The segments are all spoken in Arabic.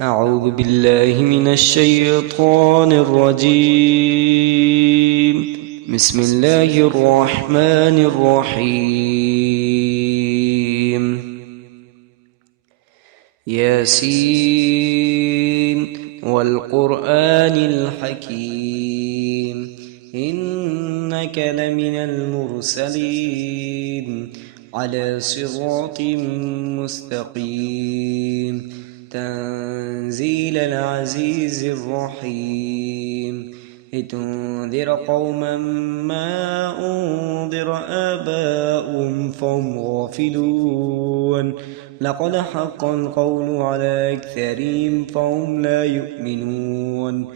أعوذ بالله من الشيطان الرجيم. بسم الله الرحمن الرحيم. ياسين والقرآن الحكيم إنك لمن المرسلين على صراط مستقيم تنزيل العزيز الرحيم لتنذر قوما ما أنذر آباؤهم فهم غافلون لقد حق القول على أكثرهم فهم لا يؤمنون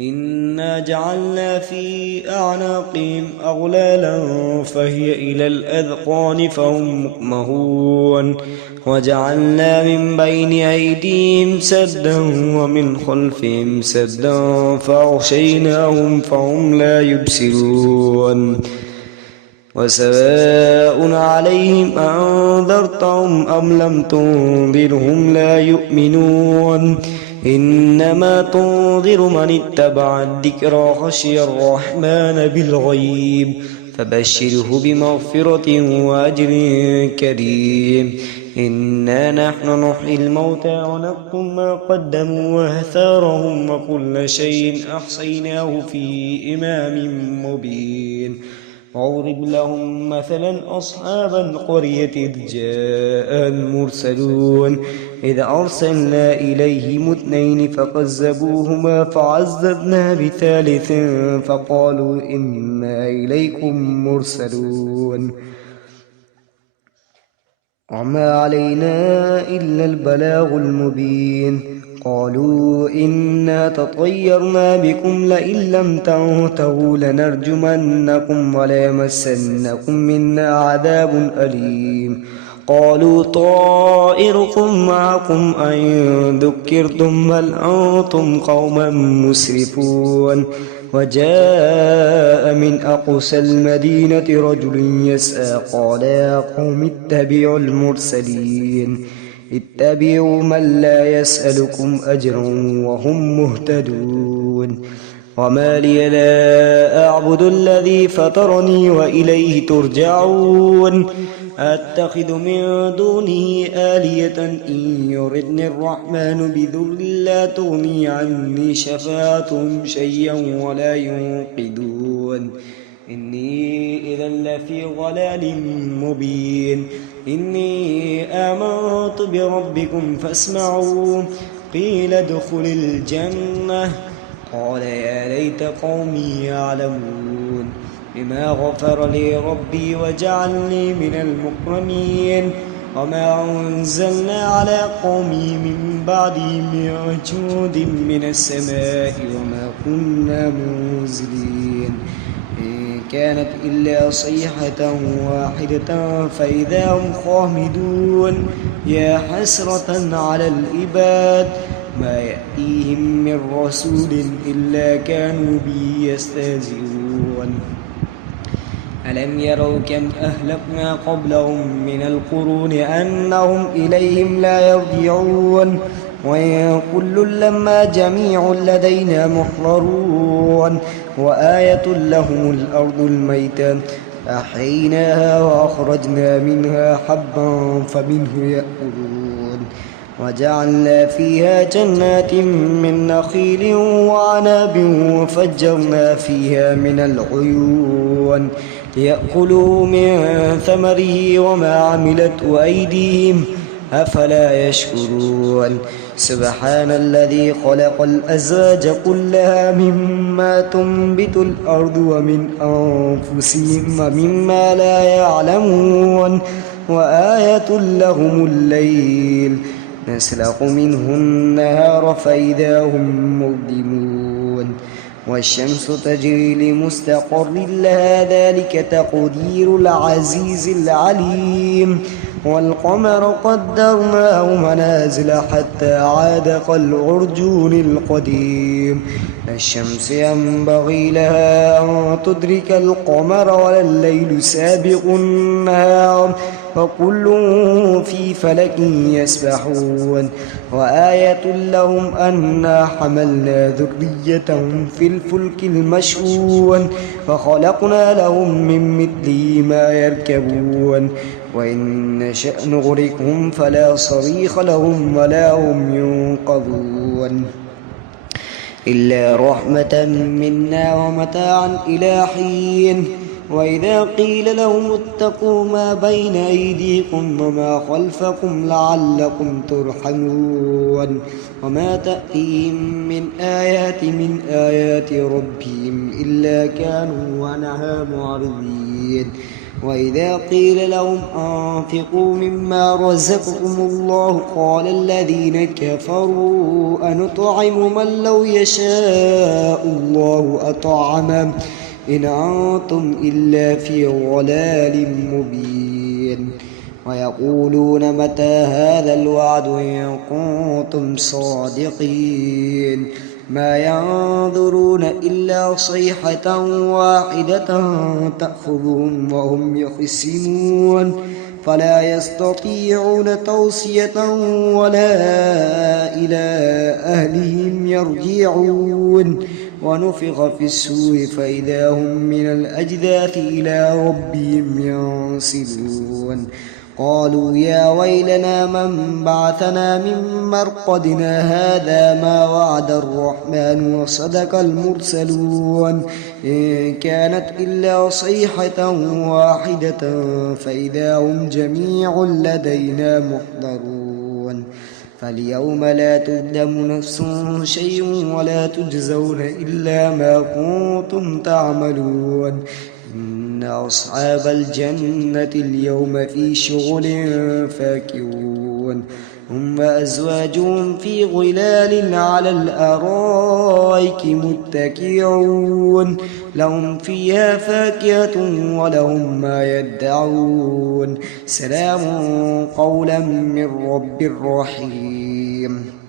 إنا جعلنا في أعناقهم أغلالا فهي إلى الأذقان فهم مقمحون وجعلنا من بين أيديهم سدا ومن خلفهم سدا فأغشيناهم فهم لا يبصرون وسواء عليهم أنذرتهم أم لم تنذرهم لا يؤمنون إنما تنذر من اتبع الذكر خشي الرحمن بالغيب فبشره بمغفرة وأجر كريم إنا نحن نحيي الموتى ونكتب ما قدموا وآثارهم وكل شيء أحصيناه في إمام مبين واضرب لهم مثلا أصحاب القرية إذ جاء المرسلون إذ أرسلنا إليهم اثنين فكذبوهما فعززنا بثالث فقالوا إنا إليكم مرسلون وما علينا إلا البلاغ المبين قالوا إنا تطيرنا بكم لئن لم تنتهوا لنرجمنكم وليمسنكم منا عذاب أليم قالوا طائركم معكم أئن ذكرتم بل أنتم قوما مسرفون وجاء من أقصى المدينة رجل يسعى قال يا قوم اتبعوا المرسلين اتبعوا من لا يسألكم أجرا وهم مهتدون وما لي لا أعبد الذي فطرني وإليه ترجعون أتخذ من دونه آلية إن يردني الرحمن بذل لا تغني عني شفاعتهم شيئا ولا ينقذون إني إذا لفي ضلال مبين إني آمنت بربكم فاسمعوا قيل ادخل الجنة قال يا ليت قومي يعلمون بما غفر لي ربي وجعلني من المكرمين وما أنزلنا على قومي من بعدي من جود من السماء وما كنا منزلين إن كانت إلا صيحة واحدة فإذا هم خامدون يا حسرة على العباد ما يأتيهم من رسول إلا كانوا به يستهزئون ألم يروا كم أهلكنا قبلهم من القرون أنهم إليهم لا يرجعون وإن كل لما جميع لدينا محضرون وآية لهم الأرض الميتة أحييناها وأخرجنا منها حبا فمنه يأكلون وجعلنا فيها جنات من نخيل وعناب وفجرنا فيها من العيون ليأكلوا من ثمره وما عملت أيديهم أفلا يشكرون سبحان الذي خلق الأزواج كلها مما تنبت الأرض ومن أنفسهم ومما لا يعلمون وآية لهم الليل نسلخ منه النهار فإذا هم مظلمون والشمس تجري لمستقر لها ذلك تقدير العزيز العليم والقمر قدرناه منازل حتى عاد كالعرجون القديم الشمس ينبغي لها أن تدرك القمر ولا الليل سابق النهار وكل في فلك يسبحون وآية لهم أنا حملنا ذريتهم في الفلك المشحون وخلقنا لهم من مثله ما يركبون وإن نشأ نغرقهم فلا صريخ لهم ولا هم ينقذون إلا رحمة منا ومتاعا إلى حين وإذا قيل لهم اتقوا ما بين أيديكم وما خلفكم لعلكم ترحمون وما تأتيهم من آيات ربهم إلا كانوا عنها معرضين وإذا قيل لهم أنفقوا مما رزقكم الله قال الذين كفروا أنطعم من لو يشاء الله أطعمه إن أنتم إلا في ضلال مبين ويقولون متى هذا الوعد إن كنتم صادقين ما ينظرون إلا صيحة واحدة تأخذهم وهم يخصمون فلا يستطيعون توصية ولا إلى أهلهم يرجعون ونفخ في السور فإذا هم من الأجداث إلى ربهم ينسلون قالوا يا ويلنا من بعثنا من مرقدنا هذا ما وعد الرحمن وصدق المرسلون إن كانت إلا صيحة واحدة فإذا هم جميع لدينا محضرون فاليوم لا تظلم نفس شيء ولا تجزون إلا ما كنتم تعملون إن أصحاب الجنة اليوم في شغل فاكهون هم وأزواجهم في ظلال على الأرائك متكئون لهم فيها فاكهة ولهم ما يدعون سلام قولا من رب رحيم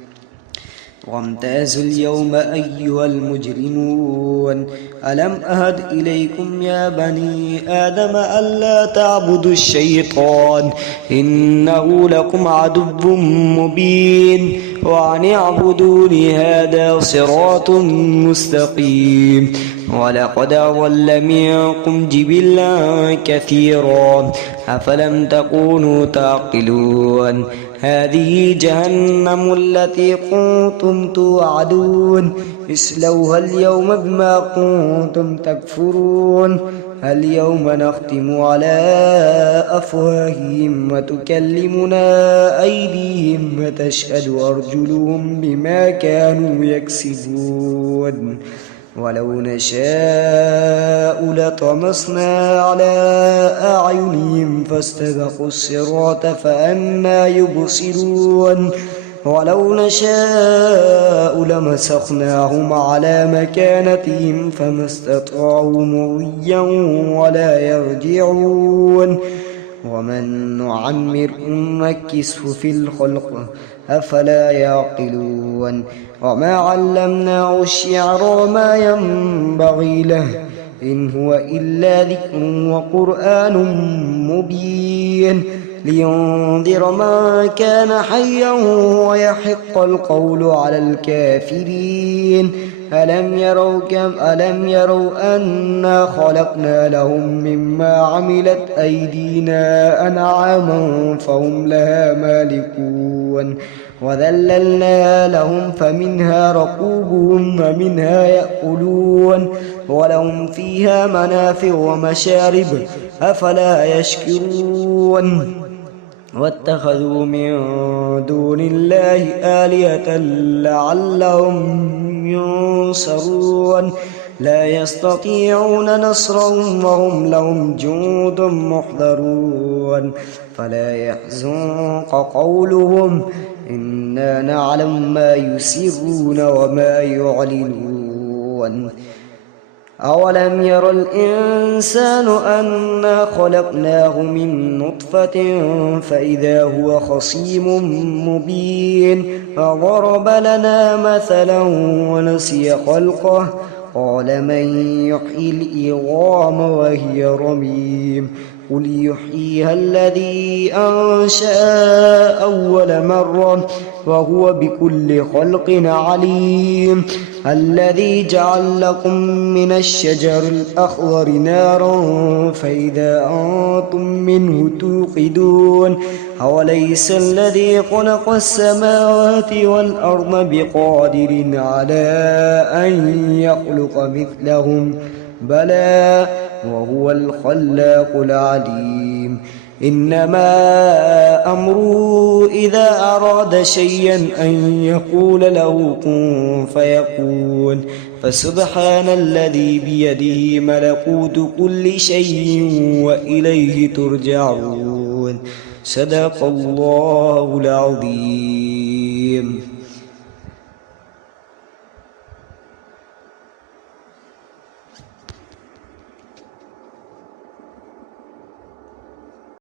وامتازوا اليوم أيها المجرمون ألم أهد إليكم يا بني آدم ألا تعبدوا الشيطان إنه لكم عدو مبين وأن اعبدوني هذا صراط مستقيم ولقد أضل منكم جبلا كثيرا أفلم تكونوا تعقلون هذه جهنم التي كنتم توعدون اصلوها اليوم بما كنتم تكفرون اليوم نختم على أفواههم وتكلمنا أيديهم وتشهد أرجلهم بما كانوا يكسبون ولو نشاء لطمسنا على أعينهم فاستبقوا الصراط فأنى يبصرون ولو نشاء لمسخناهم على مكانتهم فما استطاعوا مضيا ولا يرجعون ومن نعمر نكسه في الخلق أفلا يعقلون وما علمناه الشعر وما ينبغي له إن هو إلا ذكر وقرآن مبين لينذر من كان حيا ويحق القول على الكافرين ألم يروا أنا خلقنا لهم مما عملت أيدينا أنعاما فهم لها مالكون وذللنا لهم فمنها ركوبهم ومنها يأكلون ولهم فيها منافع ومشارب أفلا يشكرون واتخذوا من دون الله آلهة لعلهم ينصرون لا يستطيعون نصرهم وهم لهم جند محضرون فلا يحزنك قولهم إنا نعلم ما يسرون وما يعلنون أولم ير الإنسان أنا خلقناه من نطفة فإذا هو خصيم مبين فضرب لنا مثلا ونسي خلقه قال من يحيي العظام وهي رميم قل يحييها الذي أنشأها أول مرة وهو بكل خلق عليم الذي جعل لكم من الشجر الأخضر نارا فإذا أنتم منه توقدون أوليس الذي خلق السماوات والأرض بقادر على أن يخلق مثلهم بلى وهو الخلاق العليم إنما أمره إذا أراد شيئا أن يقول له كن فيكون فسبحان الذي بيده ملكوت كل شيء وإليه ترجعون صدق الله العظيم.